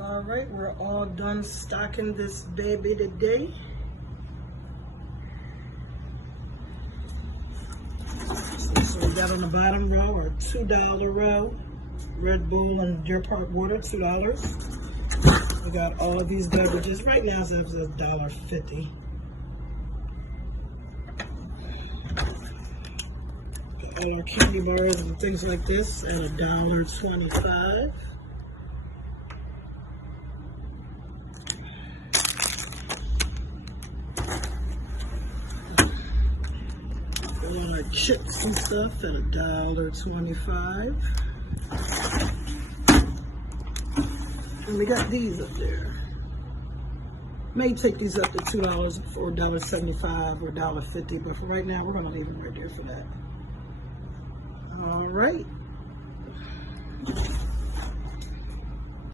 All right, we're all done stocking this baby today. So we got on the bottom row our $2 row, Red Bull and Deer Park water, $2. We got all of these beverages. Right now it's $1.50. Got all our candy bars and things like this at $1.25. All our chips and stuff at $1.25. And we got these up there. May take these up to $2 for $1.75 or $1.50, but for right now, we're gonna leave them right there for that. All right.